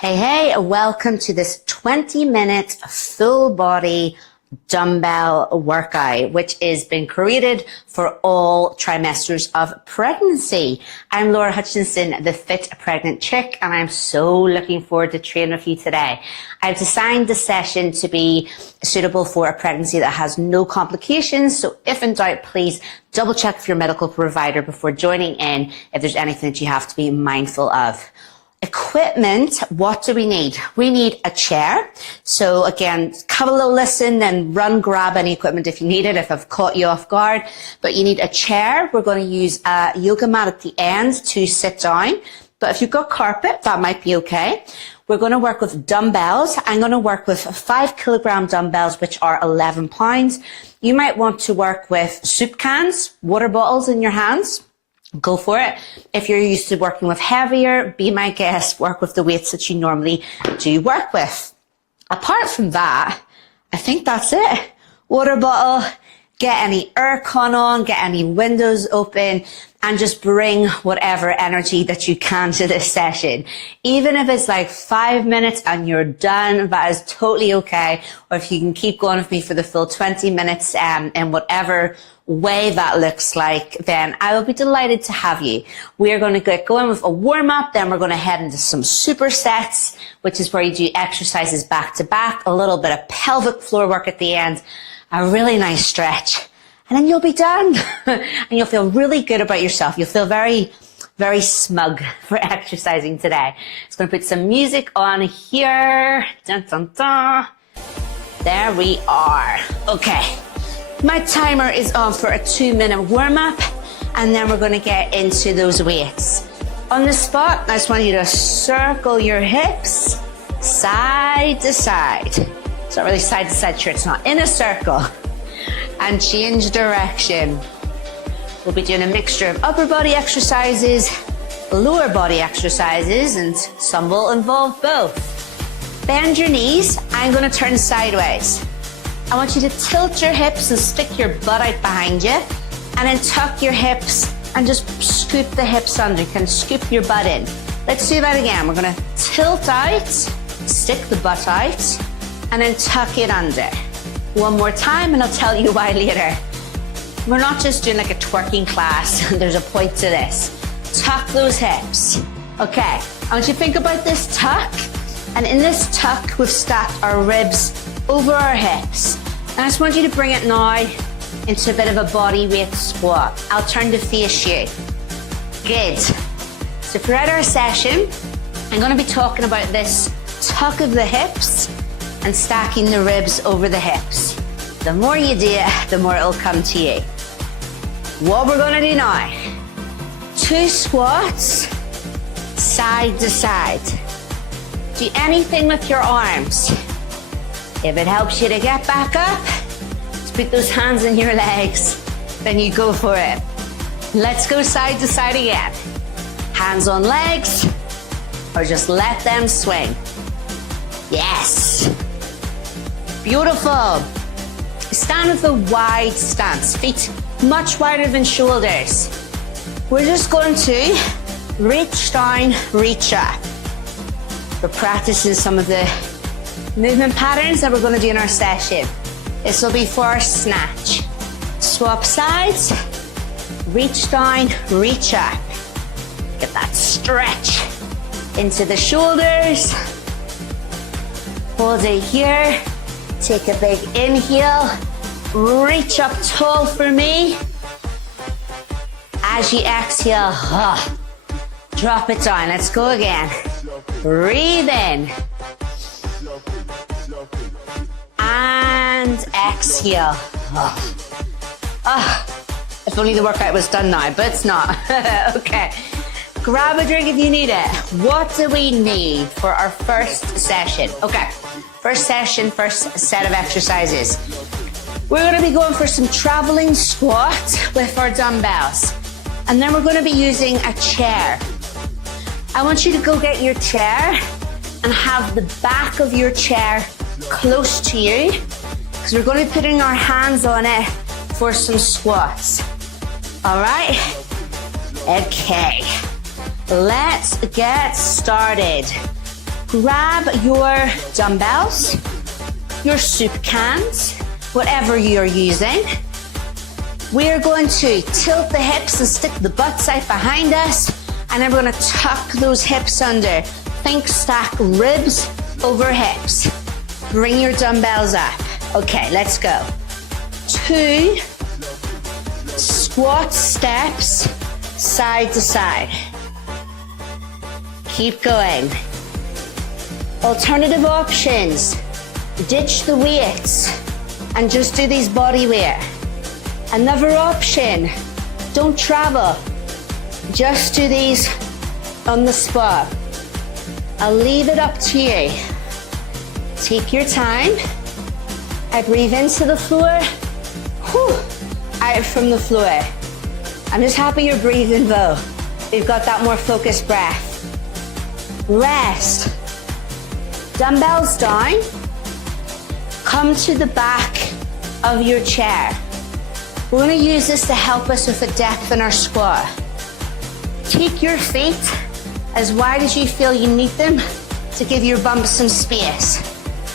Hey, welcome to this 20-minute full body dumbbell workout, which has been created for all trimesters of pregnancy. I'm Hutchinson, the fit pregnant chick, and I'm so looking forward to training with you today. I've designed the session to be suitable for a pregnancy that has no complications. So if in doubt, please double check with your medical provider before joining in if there's anything that you have to be mindful of. Equipment, what do we need? We need a chair. So again, have a little listen and run grab any equipment if you need it, if I've caught you off guard. But you need a chair. We're going to use a yoga mat at the end to sit down. But if you've got carpet, that might be okay. We're going to work with dumbbells. I'm going to work with 5 kilogram dumbbells, which are 11 pounds. You might want to work with soup cans, water bottles in your hands. Go for it. If you're used to working with heavier, be my guest, work with the weights that you normally do work with. Apart from that, I think that's it. Water bottle, get any aircon on, get any windows open, and just bring whatever energy that you can to this session. Even if it's like 5 minutes and you're done, that is totally okay. Or if you can keep going with me for the full 20 minutes in whatever way that looks like, then I will be delighted to have you. We are going to get going with a warm-up, then we're going to head into some supersets, which is where you do exercises back to back, a little bit of pelvic floor work at the end, a really nice stretch, and then you'll be done. And you'll feel really good about yourself. You'll feel very, very smug for exercising today. It's going to put some music on here. Dun, dun, dun. There we are. Okay. My timer is on for a 2-minute warm-up, and then we're going to get into those weights. On the spot, I just want you to circle your hips side to side. It's not really side to side, sure, it's not. In a circle. And change direction. We'll be doing a mixture of upper body exercises, lower body exercises, and some will involve both. Bend your knees. I'm going to turn sideways. I want you to tilt your hips and stick your butt out behind you, and then tuck your hips and just scoop the hips under. You can scoop your butt in. Let's do that again. We're going to tilt out, stick the butt out, and then tuck it under. One more time, and I'll tell you why later. We're not just doing like a twerking class. There's a point to this. Tuck those hips. Okay, I want you to think about this tuck, and in this tuck, we've stacked our ribs over our hips. And I just want you to bring it now into a bit of a body weight squat. I'll turn to face you. Good. So throughout our session, I'm going to be talking about this tuck of the hips and stacking the ribs over the hips. The more you do it, the more it'll come to you. What we're going to do now, 2 squats, side to side. Do anything with your arms. If it helps you to get back up, just put those hands in your legs, then you go for it. Let's go side to side again. Hands on legs, or just let them swing. Yes. Beautiful. Stand with a wide stance, feet much wider than shoulders. We're just going to reach down, reach up. We're practicing some of the movement patterns that we're going to do in our session. This will be for our snatch. Swap sides, reach down, reach up. Get that stretch into the shoulders. Hold it here. Take a big inhale. Reach up tall for me. As you exhale, drop it down. Let's go again. Breathe in. And exhale. If only the workout was done now, but it's not. Okay. Grab a drink if you need it. What do we need for our first session? Okay. First session, first set of exercises. We're going to be going for some traveling squats with our dumbbells. And then we're going to be using a chair. I want you to go get your chair and have the back of your chair close to you, because we're going to be putting our hands on it for some squats. All right? Okay. Let's get started. grab your dumbbells, your soup cans, whatever you're using. We're going to tilt the hips and stick the butt side behind us, and then we're going to tuck those hips under. Think stack ribs over hips. Bring your dumbbells up. Okay, let's go. 2 squat steps, side to side. Keep going. Alternative options. Ditch the weights and just do these body weight. Another option, don't travel. Just do these on the spot. I'll leave it up to you. Take your time. I breathe into the floor, out from the floor. I'm just happy you're breathing though. You've got that more focused breath. Rest. Dumbbells down. Come to the back of your chair. We're going to use this to help us with the depth in our squat. Take your feet as wide as you feel you need them to give your bump some space.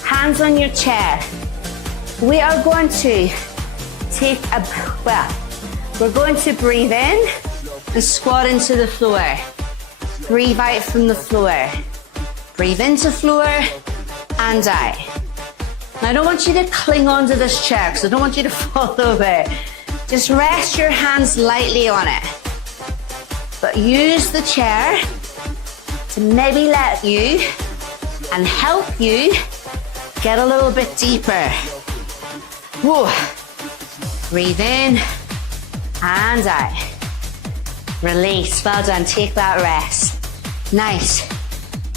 Hands on your chair. We are going to we're going to breathe in and squat into the floor. Breathe out from the floor. Breathe into floor and out. Now, I don't want you to cling onto this chair because I don't want you to fall over. Just rest your hands lightly on it. But use the chair to maybe let you and help you get a little bit deeper. Whoa. Breathe in and out. Release. Well done. Take that rest. Nice.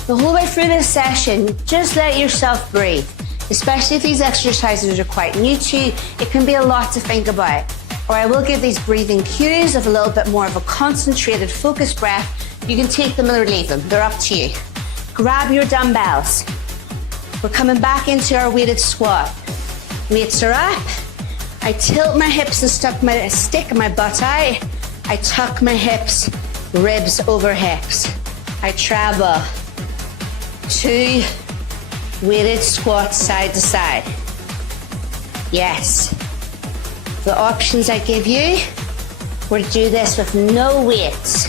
The whole way through this session, just let yourself breathe. Especially if these exercises are quite new to you, it can be a lot to think about. Or I will give these breathing cues of a little bit more of a concentrated, focused breath. You can take them or leave them. They're up to you. Grab your dumbbells. We're coming back into our weighted squat. Weights are up. I tilt my hips and stick my butt out. I tuck my hips, ribs over hips. I travel. 2 weighted squats side to side. Yes. The options I give you were to do this with no weights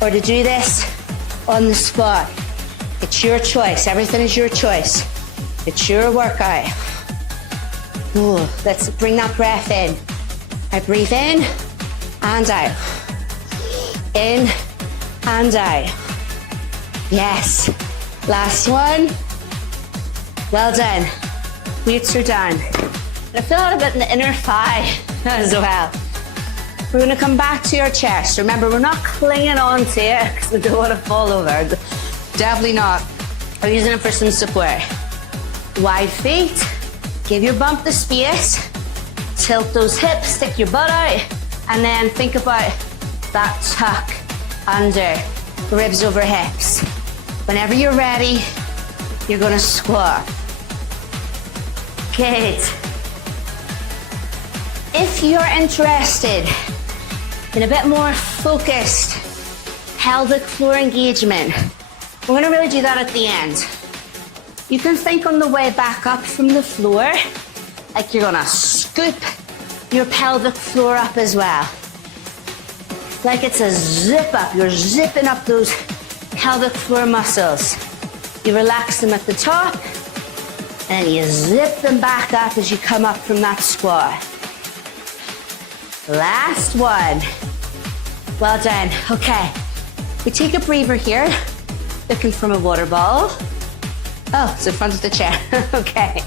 or to do this on the spot. It's your choice. Everything is your choice. It's your workout. Ooh, let's bring that breath in. I breathe in and out. In and out. Yes. Last one. Well done. Weights are done. I feel a little bit in the inner thigh as well. We're going to come back to your chest. Remember, we're not clinging on to it because we don't want to fall over. Definitely not. We're using it for some support. Wide feet. Give your bump the space. Tilt those hips, stick your butt out, and then think about that tuck under, ribs over hips. Whenever you're ready, you're going to squat. Good. If you're interested in a bit more focused pelvic floor engagement, we're going to really do that at the end. You can think on the way back up from the floor, like you're going to scoop your pelvic floor up as well. Like it's a zip up. You're zipping up those pelvic floor muscles. You relax them at the top, and you zip them back up as you come up from that squat. Last one. Well done. Okay. We take a breather here, looking from a water bottle. Oh, it's in front of the chair. Okay.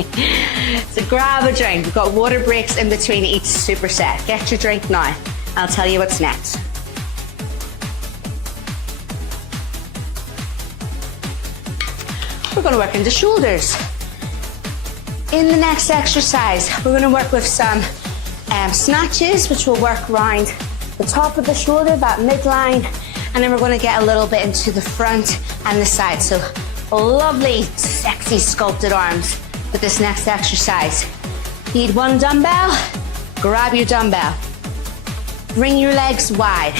So grab a drink. We've got water breaks in between each superset. Get your drink now. I'll tell you what's next. We're going to work into shoulders. In the next exercise, we're going to work with some snatches, which will work around the top of the shoulder, that midline, and then we're going to get a little bit into the front and the side. So lovely, sexy sculpted arms with this next exercise. Need one dumbbell? Grab your dumbbell. Bring your legs wide.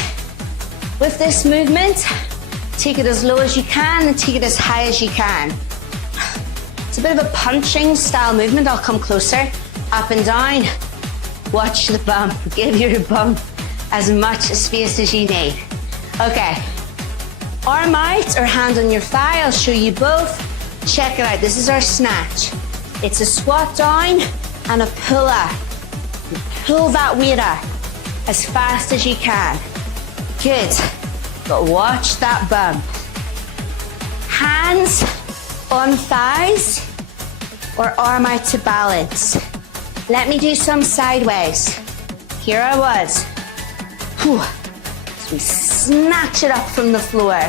With this movement, Take it as low as you can and take it as high as you can. It's a bit of a punching style movement. I'll come closer. Up and down. Watch the bump. Give your bump as much space as you need. Okay. Arm out or hand on your thigh. I'll show you both. Check it out. This is our snatch. It's a squat down and a pull up. Pull that weight up as fast as you can. Good. But watch that bump. Hands on thighs or arm out to balance. Let me do some sideways. Here I was. Whew. So we snatch it up from the floor.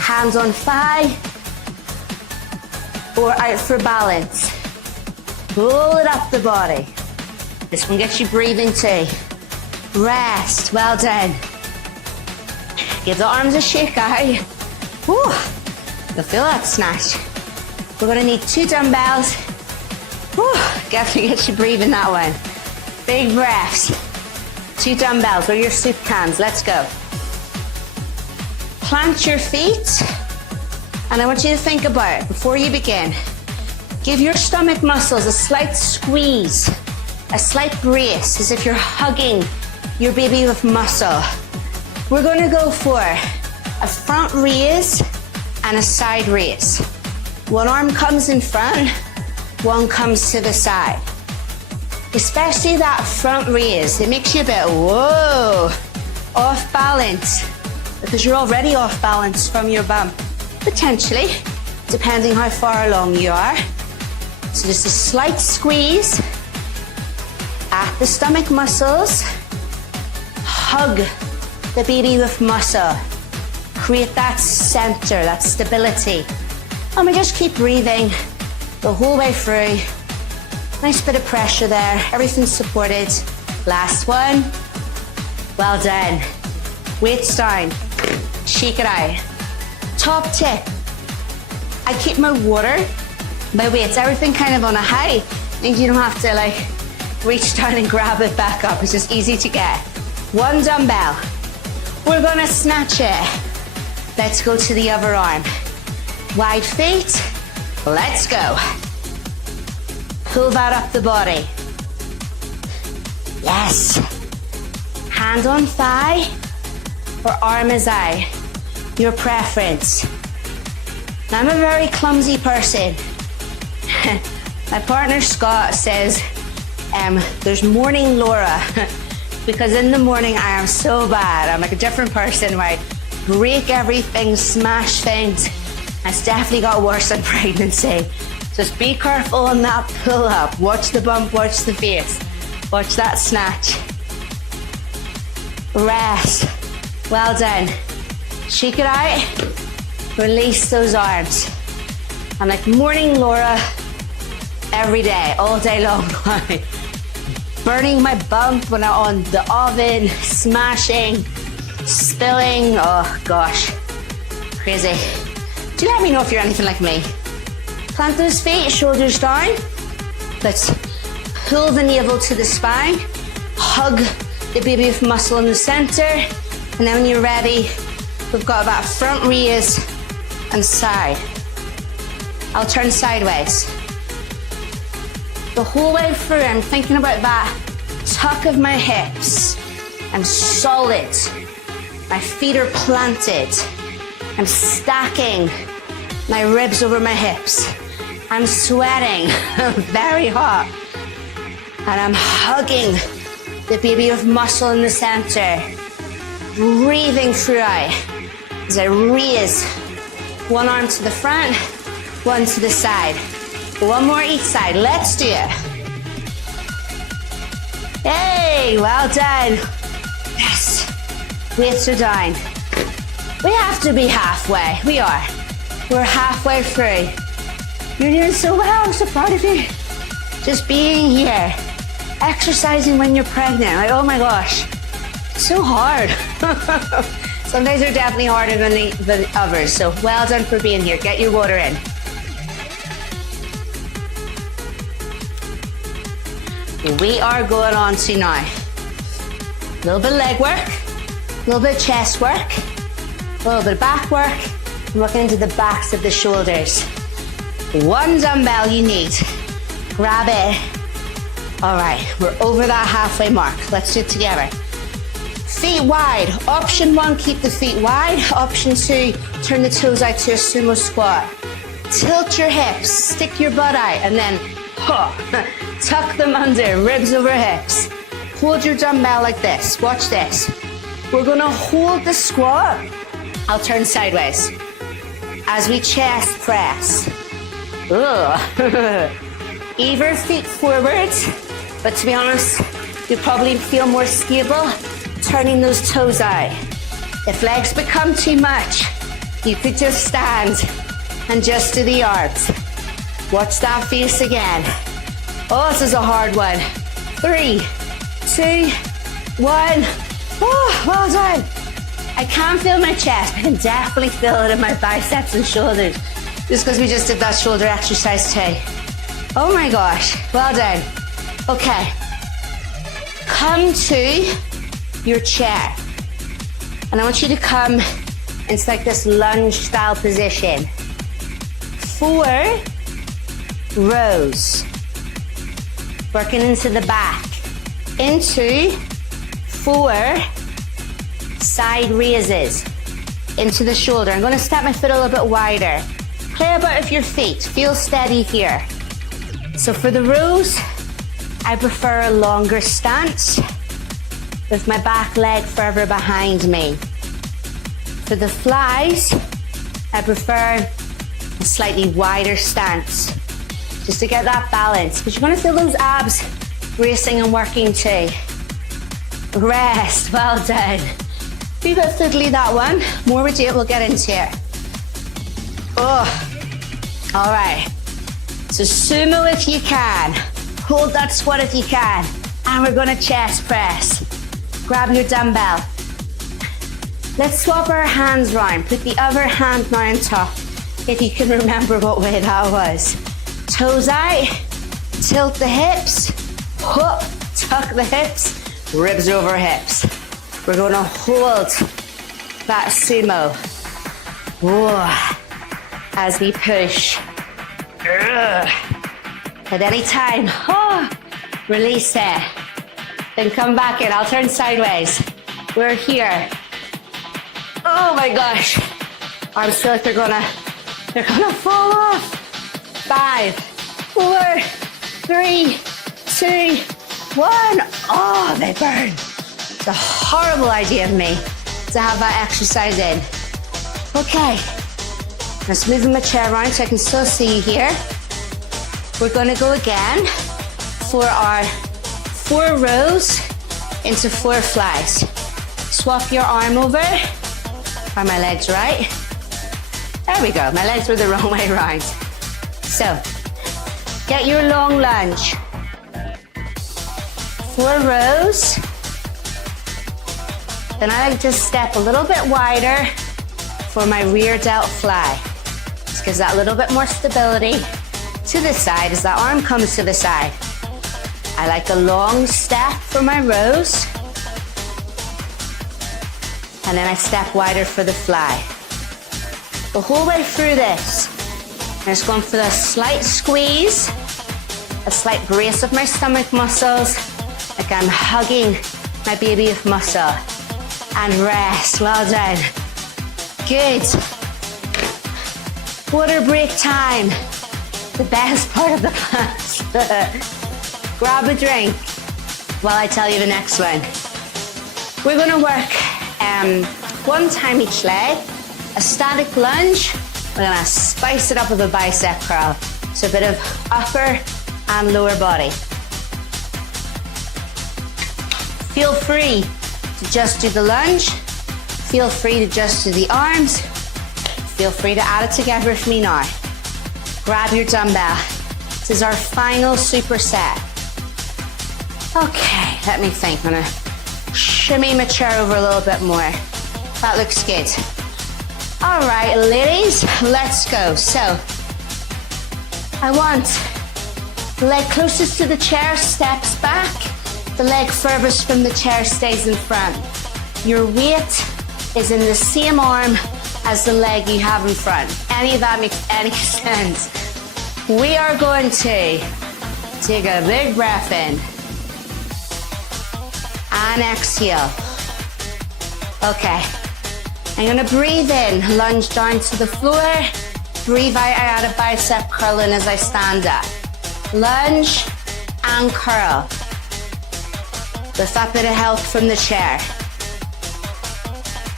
Hands on thigh or out for balance. Pull it up the body. This one gets you breathing too. Rest, well done. Give the arms a shake out. Whew. You'll feel that snatch. We're gonna need 2 dumbbells. Whew. Definitely gets you breathing that one. Big breaths. 2 dumbbells or your soup cans, let's go. Plant your feet. And I want you to think about, before you begin, give your stomach muscles a slight squeeze, a slight brace, as if you're hugging your baby with muscle. We're gonna go for a front raise and a side raise. One arm comes in front, one comes to the side. Especially that front raise, it makes you a bit, whoa, off balance, because you're already off balance from your bump, potentially, depending how far along you are. So just a slight squeeze at the stomach muscles, hug the baby with muscle, create that center, that stability. And we just keep breathing the whole way through. Nice bit of pressure there, everything's supported. Last one, well done. Weights down, shake it out. Top tip, I keep my water, my weights, everything kind of on a high. Means you don't have to like reach down and grab it back up, it's just easy to get. 1 dumbbell, we're gonna snatch it. Let's go to the other arm. Wide feet, let's go. Pull that up the body. Yes. Hand on thigh or arm is out. Your preference. Now, I'm a very clumsy person. My partner Scott says there's morning Laura because in the morning I am so bad. I'm like a different person where I break everything, smash things. It's definitely got worse in pregnancy. Just be careful on that pull up. Watch the bump, watch the face. Watch that snatch. Rest. Well done. Shake it out. Release those arms. I'm like morning Laura every day, all day long. Burning my bump when I'm on the oven, smashing, spilling. Oh gosh, crazy. Do let me know if you're anything like me. Plant those feet, shoulders down. Let's pull the navel to the spine. Hug the baby with muscle in the center. And then when you're ready, we've got that front raise and side. I'll turn sideways. The whole way through, I'm thinking about that tuck of my hips. I'm solid. My feet are planted. I'm stacking my ribs over my hips. I'm sweating, very hot. And I'm hugging the baby with muscle in the center. Breathing throughout as I raise one arm to the front, one to the side. One more each side, let's do it. Hey, well done. Yes, weights are down. We have to be halfway, we are. We're halfway through. You're doing so well, I'm so proud of you. Just being here, exercising when you're pregnant, like oh my gosh, so hard. Some days are definitely harder than others, so well done for being here. Get your water in. We are going on to now. A little bit of leg work, a little bit of chest work. A little bit of back work, working into the backs of the shoulders. One dumbbell you need. Grab it. All right, we're over that halfway mark. Let's do it together. Feet wide. Option 1, keep the feet wide. Option 2, turn the toes out to a sumo squat. Tilt your hips, stick your butt out, and then tuck them under, ribs over hips. Hold your dumbbell like this. Watch this. We're gonna hold the squat. I'll turn sideways as we chest press. Either feet forwards, but to be honest, you probably feel more stable turning those toes out. If legs become too much, you could just stand and just do the arms. Watch that face again. Oh, this is a hard one. 3, 2, 1. Oh, well done. I can't feel my chest. I can definitely feel it in my biceps and shoulders, just because we just did that shoulder exercise today. Oh my gosh, well done. Okay, come to your chair. And I want you to come into like this lunge style position. 4 rows. Working into the back. Into 4 side raises. Into the shoulder. I'm gonna step my foot a little bit wider. Play about with your feet. Feel steady here. So for the rows, I prefer a longer stance with my back leg further behind me. For the flies, I prefer a slightly wider stance, just to get that balance. But you're gonna feel those abs racing and working too. Rest, well done. Be a bit fiddly that one. More we do it, we'll get into it. Oh, all right. So sumo if you can. Hold that squat if you can. And we're gonna chest press. Grab your dumbbell. Let's swap our hands round. Put the other hand now on top, if you can remember what way that was. Toes out, tilt the hips, hook, tuck the hips, ribs over hips. We're gonna hold that sumo. Whoa. As we push. At any time, release it. Then come back in. I'll turn sideways. We're here. Oh my gosh. Arms feel like they're gonna fall off. 5, 4, 3, 2, 1. Oh, they burn. It's a horrible idea of me to have that exercise in. Okay. Let's move my chair around so I can still see you here. We're gonna go again for our 4 rows into 4 flies. Swap your arm over. Are my legs right? There we go. My legs were the wrong way around. So, get your long lunge. 4 rows. Then I like to step a little bit wider for my rear delt fly. Just gives that little bit more stability to the side as that arm comes to the side. I like a long step for my rows. And then I step wider for the fly. The whole way through this, I'm just going for a slight squeeze, a slight brace of my stomach muscles, like I'm hugging my baby with muscle. And rest, well done. Good. Water break time. The best part of the class. Grab a drink while I tell you the next one. We're gonna work 1 time each leg, a static lunge. We're gonna spice it up with a bicep curl. So a bit of upper and lower body. Feel free to just do the lunge. Feel free to just do the arms. Feel free to add it together with me now. Grab your dumbbell. This is our final superset. Okay, let me think. I'm gonna shimmy my chair over a little bit more. That looks good. All right, ladies, let's go. So, I want the leg closest to the chair steps back. The leg furthest from the chair stays in front. Your weight is in the same arm as the leg you have in front. Any of that makes any sense? We are going to take a big breath in and exhale. Okay, I'm gonna breathe in, lunge down to the floor, breathe out, I add a bicep curl in as I stand up. Lunge and curl. With that bit of help from the chair.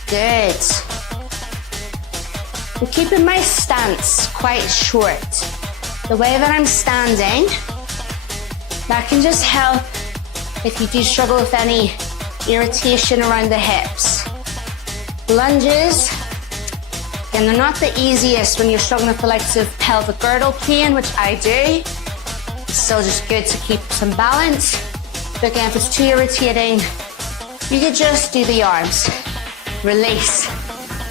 Good. I'm keeping my stance quite short. The way that I'm standing, that can just help if you do struggle with any irritation around the hips. Lunges, again, they're not the easiest when you're struggling with the likes of pelvic girdle pain, which I do. It's still just good to keep some balance. But again, if it's too irritating, you could just do the arms. Release.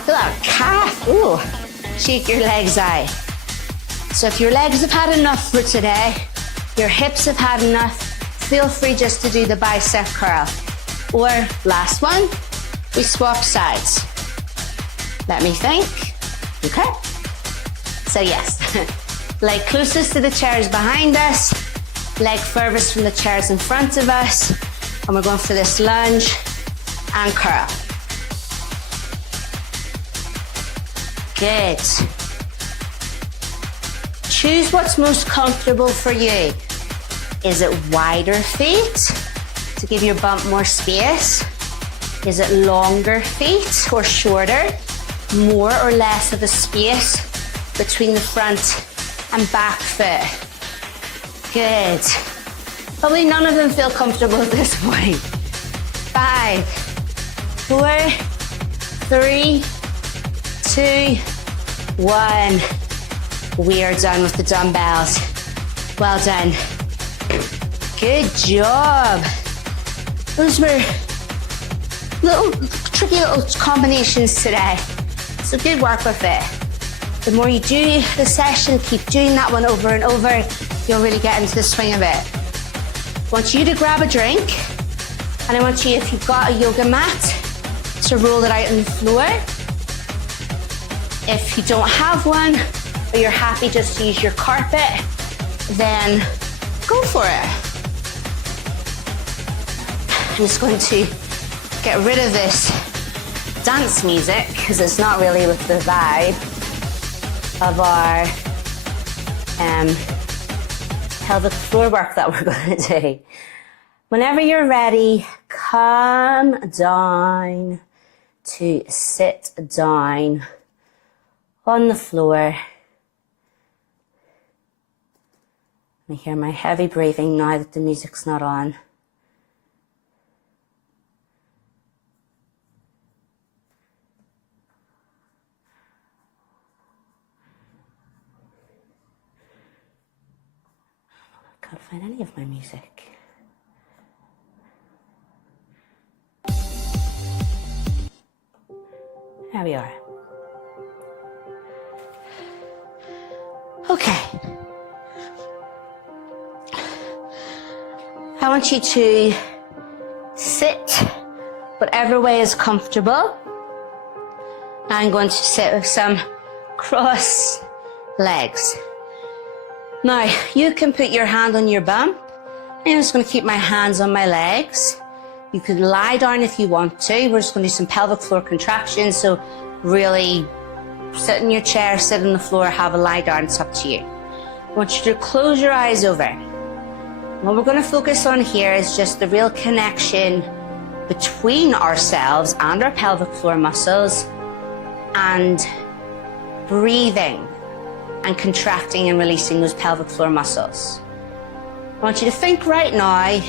Feel that calf. Ooh. Shake your legs out. So if your legs have had enough for today, your hips have had enough, feel free just to do the bicep curl. Or last one, we swap sides. Let me think. Okay. So yes, leg closest to the chairs behind us, leg furthest from the chairs in front of us, and we're going for this lunge and curl. Good. Choose what's most comfortable for you. Is it wider feet to give your bump more space? Is it longer feet or shorter? More or less of a space between the front and back foot? Good. Probably none of them feel comfortable at this point. 5, 4, 3, 2, 1. We are done with the dumbbells. Well done. Good job. Those were tricky little combinations today. So good work with it. The more you do the session, keep doing that one over and over, you'll really get into the swing of it. I want you to grab a drink, and I want you, if you've got a yoga mat, to roll it out on the floor. If you don't have one, or you're happy just to use your carpet, then go for it. I'm just going to get rid of this dance music, because it's not really with the vibe of our pelvic floor work that we're going to do. Whenever you're ready, come down to sit down on the floor. I hear my heavy breathing now that the music's not on. I can't find any of my music. There we are. Okay. I want you to sit whatever way is comfortable. I'm going to sit with some cross legs. Now, you can put your hand on your bump. I'm just going to keep my hands on my legs. You could lie down if you want to. We're just going to do some pelvic floor contractions. So really sit in your chair, sit on the floor, have a lie down. It's up to you. I want you to close your eyes over. What we're going to focus on here is just the real connection between ourselves and our pelvic floor muscles, and breathing and contracting and releasing those pelvic floor muscles. I want you to think right now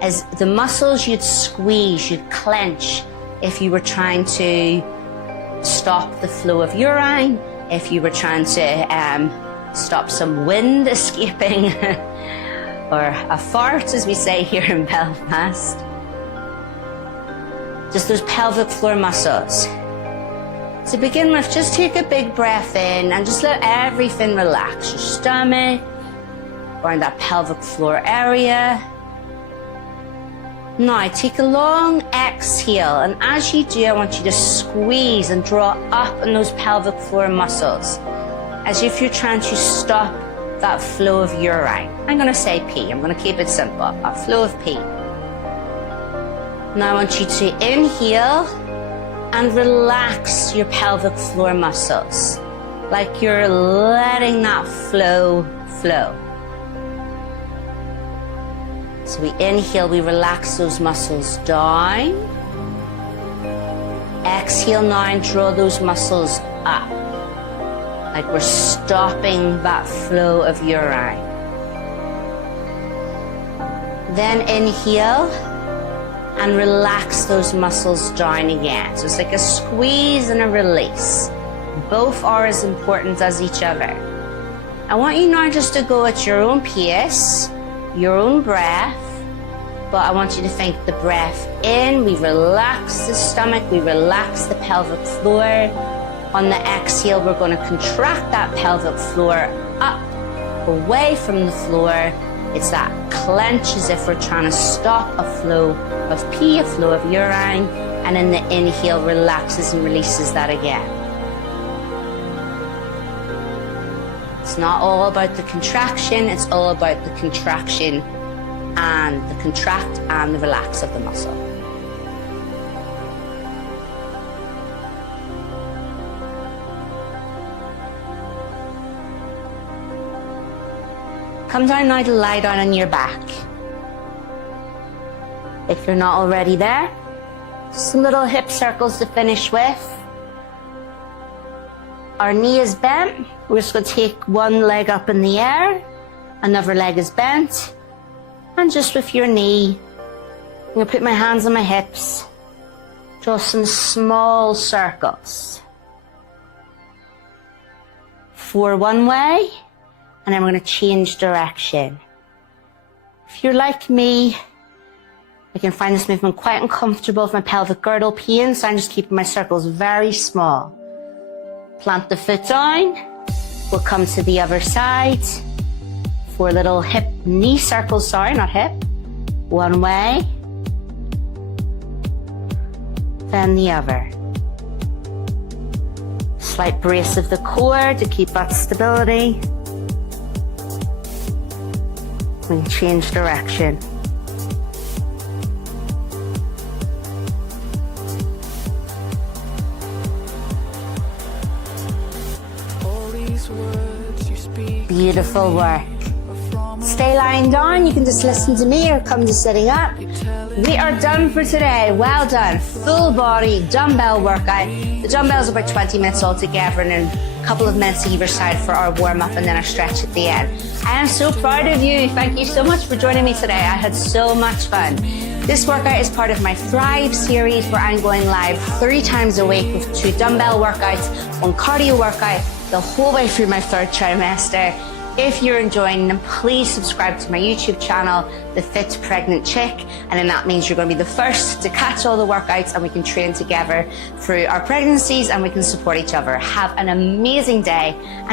as the muscles you'd squeeze, you'd clench if you were trying to stop the flow of urine, if you were trying to stop some wind escaping, or a fart, as we say here in Belfast. Just those pelvic floor muscles. To begin with, just take a big breath in and just let everything relax. Your stomach, around that pelvic floor area. Now take a long exhale, and as you do, I want you to squeeze and draw up on those pelvic floor muscles as if you're trying to stop that flow of urine. I'm going to say pee. I'm going to keep it simple. A flow of pee. Now I want you to inhale and relax your pelvic floor muscles, like you're letting that flow. So we inhale, we relax those muscles down. Exhale now and draw those muscles up, like we're stopping that flow of urine. Then inhale and relax those muscles down again. So it's like a squeeze and a release. Both are as important as each other. I want you now just to go at your own pace, your own breath, but I want you to think the breath in, we relax the stomach, we relax the pelvic floor. On the exhale, we're going to contract that pelvic floor up, away from the floor. It's that clench as if we're trying to stop a flow of pee, a flow of urine, and in the inhale, relaxes and releases that again. It's not all about the contraction, it's all about the contraction and the contract and the relax of the muscle. Come down now to lie down on your back. If you're not already there, some little hip circles to finish with. Our knee is bent. We're just going to take one leg up in the air, another leg is bent, and just with your knee, I'm going to put my hands on my hips, draw some small circles. 4 one way, and then we're going to change direction. If you're like me, I can find this movement quite uncomfortable with my pelvic girdle pain, so I'm just keeping my circles very small. Plant the foot down. We'll come to the other side. 4 little hip, knee circles, sorry, not hip. One way. Then the other. Slight brace of the core to keep that stability. We can change direction. Beautiful work. Stay lying down. You can just listen to me or come to sitting up. We are done for today. Well done. Full body dumbbell workout. The dumbbells are about 20 minutes altogether, and then a couple of minutes either side for our warm up and then our stretch at the end. I am so proud of you. Thank you so much for joining me today. I had so much fun. This workout is part of my Thrive series, where I'm going live 3 times a week with 2 dumbbell workouts, 1 cardio workout, the whole way through my 3rd trimester. If you're enjoying them, please subscribe to my YouTube channel, The Fit Pregnant Chick, and then that means you're going to be the first to catch all the workouts, and we can train together through our pregnancies and we can support each other. Have an amazing day. And